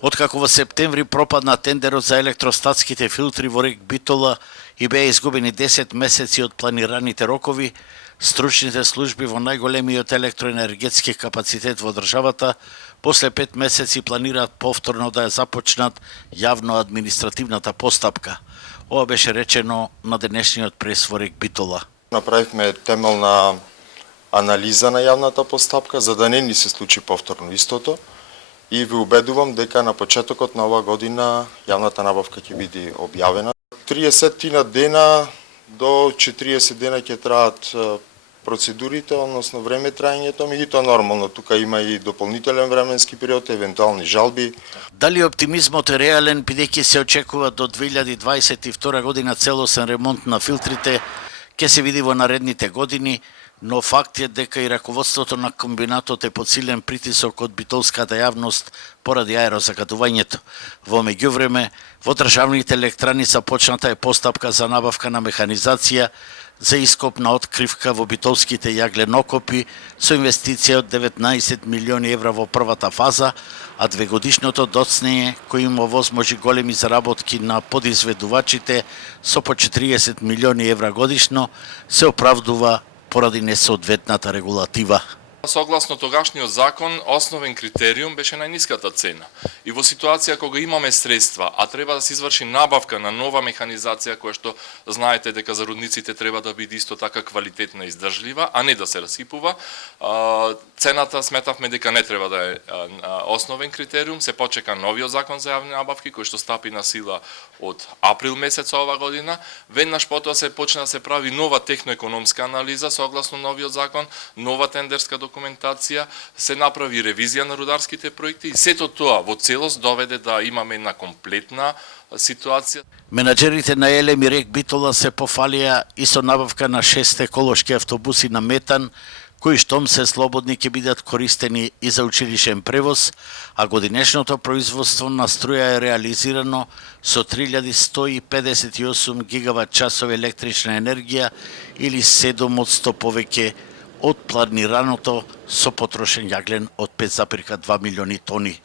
Откако во септември пропадна тендерот за електростатските филтри во рек Битола и беа изгубени 10 месеци од планираните рокови, стручните служби во најголемиот електроенергетски капацитет во државата после 5 месеци планираат повторно да ја започнат јавно-административната постапка. Ова беше речено на денешниот прес во рек Битола. Направивме темелна анализа на јавната постапка за да не ни се случи повторно истото и ви убедувам дека на почетокот на оваа година јавната набавка ќе биде објавена. 30 дена до 40 дена ќе траат процедурите, односно време траењето, меѓутоа нормално тука има и дополнителен временски период, евентуални жалби. Дали оптимизмот е реален, бидејќи се очекува до 2022 година целосен ремонт на филтрите, ќе се види во наредните години, но факт е дека и раководството на комбинатот е под силен притисок од битолската јавност поради аерозагадувањето. Во меѓувреме, во државните електрани започната е постапка за набавка на механизација за ископ на откривка во битолските јагленокопи со инвестиција од 19 милиони евра во првата фаза, а двегодишното доцнење кој има возможи големи заработки на подизведувачите со по 40 милиони евра годишно се оправдува поради несоодветната регулатива. Согласно тогашниот закон, основен критериум беше најниската цена. И во ситуација кога имаме средства, а треба да се изврши набавка на нова механизација, која што знаете дека за рудниците треба да биде исто така квалитетна и издржлива, а не да се расипува, цената сметавме дека не треба да е основен критериум, се почека новиот закон за јавни набавки, кој што стапи на сила од април месец ова година. Веднаш потоа се почна да се прави нова техноекономска анализа согласно новиот закон, нова тендерска документација, се направи ревизија на рударските проекти и сето тоа во целост доведе да имаме една комплетна ситуација. Менаџерите на Елем и рек Битола се пофалија и со набавка на 6 еколошки автобуси на метан, кои штом се слободни ќе бидат користени и за училишен превоз, а годинешното производство на струја е реализирано со 3158 гигават часови електрична енергија или 7% повеќе од планираното со потрошен јаглен од 5,2 милиони тони.